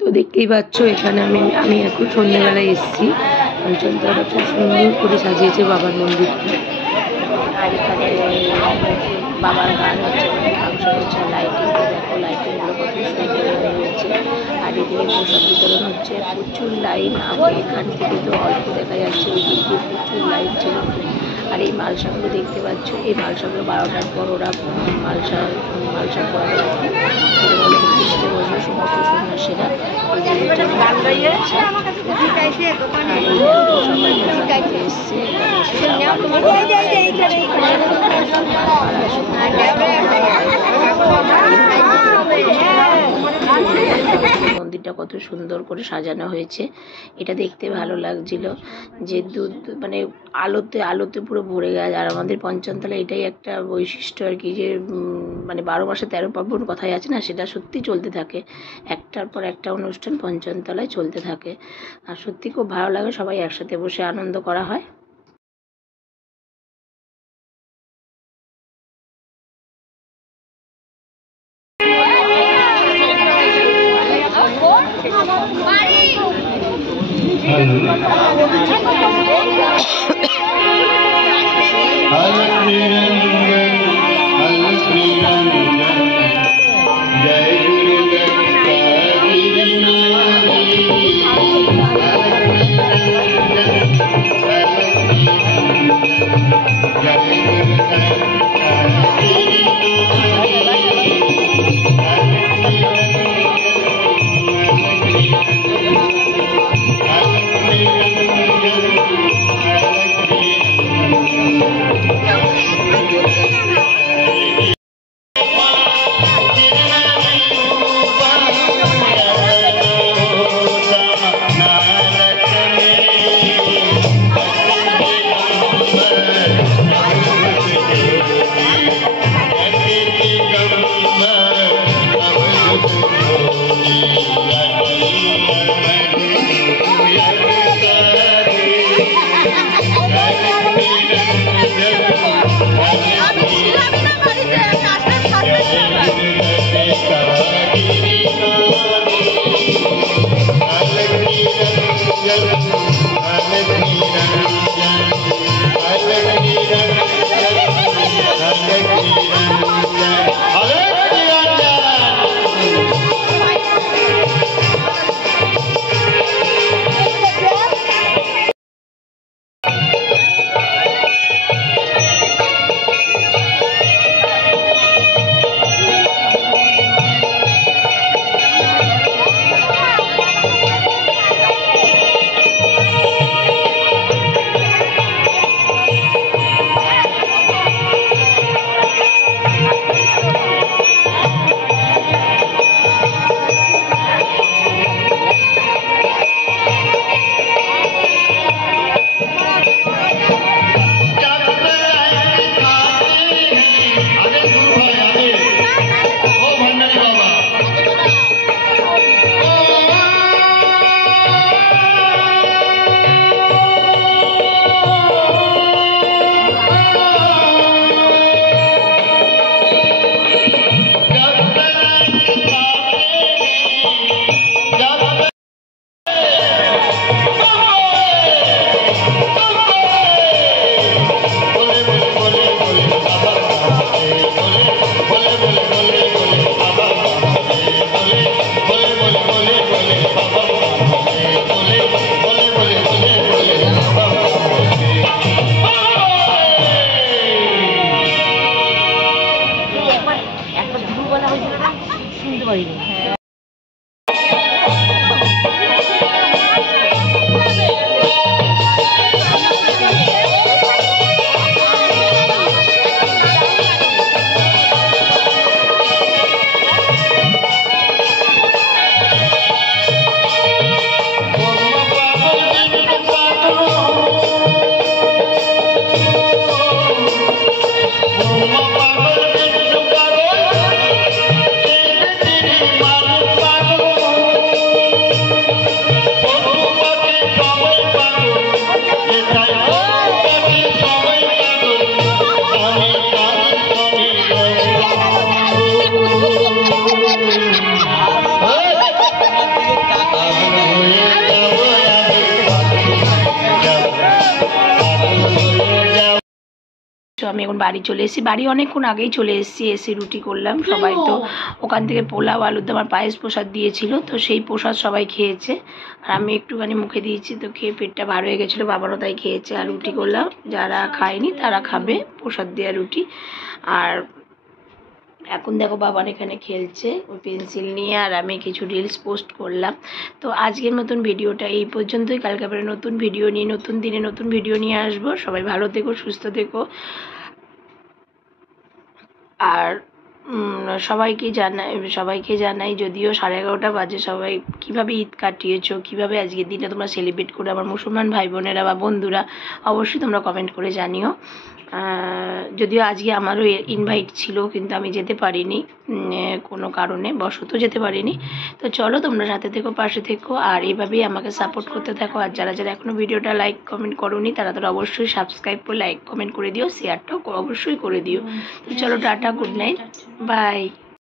তো দেখতেই পাচ্ছ এখানে আমি এখন সন্ধ্যেবেলায় এসেছি। পঞ্চমতলাটা খুব সুন্দর করে সাজিয়েছে বাবার মন্দিরটা। আর এখানে বাবার গান হচ্ছে, ফাংশন হচ্ছে, লাইটিং, দেখো লাইটিংগুলো কত সুন্দর হয়েছে। আর এদিকে প্রসাদ বিতরণ হচ্ছে, প্রচুর লাইন। আগে এখান থেকে তো অল্প দেখা যাচ্ছে, ওই দিক দিয়ে প্রচুর লাইন ছিল। আর এই মালসাগুলো দেখতে পাচ্ছ, এই মালসাগুলো 12টার পর ওরা মালসা পড়াবে। বসে সমস্ত সন্ন্যাসীরা মন্দিরটা কত সুন্দর করে সাজানো হয়েছে, এটা দেখতে ভালো লাগছিল। যে দুধ মানে আলোতে পুরো ভরে গেছে। আর আমাদের পঞ্চমতলা এটাই একটা বৈশিষ্ট্য আর কি, যে মানে 12 মাসে 13 পার্বণ কথাই আছে না, সেটা সত্যি চলতে থাকে। একটার পর একটা অনুষ্ঠান পঞ্চমতলায় চলতে থাকে। আর সত্যি খুব ভালো লাগে, সবাই একসাথে বসে আনন্দ করা হয়। আমি এখন বাড়ি চলে এসেছি, বাড়ি অনেকক্ষণ আগেই চলে এসেছি, এসে রুটি করলাম। সবাই তো ওখান থেকে পোলাও আলুর দম আর পায়েস প্রসাদ দিয়েছিল, তো সেই প্রসাদ সবাই খেয়েছে আর আমি একটুখানি মুখে দিয়েছি, তো খেয়ে পেটটা ভার হয়ে গেছিলো, বাবারও তাই খেয়েছে। আর রুটি করলাম, যারা খায়নি তারা খাবে প্রসাদ দেওয়া রুটি। আর এখন দেখো বাবার এখানে খেলছে ওই পেন্সিল নিয়ে, আর আমি কিছু রিলস পোস্ট করলাম। তো আজকের মতন ভিডিওটা এই পর্যন্তই, কালকে আবার নতুন ভিডিও নিয়ে নতুন দিনে নতুন ভিডিও নিয়ে আসবো। সবাই ভালো থেকো, সুস্থ থেকো। আর সবাইকে জানাই যদিও 11:30 বাজে, সবাই কিভাবে ঈদ কাটিয়েছো, কিভাবে আজকের দিনটা তোমরা সেলিব্রেট করে আমার মুসলমান ভাই বোনেরা বা বন্ধুরা অবশ্যই তোমরা কমেন্ট করে জানিও। যদিও আজকে আমারও ইনভাইট ছিল, কিন্তু আমি যেতে পারিনি, কোনো কারণে বশত যেতে পারিনি। তো চলো, তোমরা সাথে থেকো, পাশে থেকো, আর এইভাবেই আমাকে সাপোর্ট করতে থাকো। আর যারা যারা এখনও ভিডিওটা লাইক কমেন্ট করোনি তারা তো অবশ্যই সাবস্ক্রাইব করে লাইক কমেন্ট করে দিও, শেয়ারটাও অবশ্যই করে দিও। তো চলো, টাটা, গুড নাইট, বাই।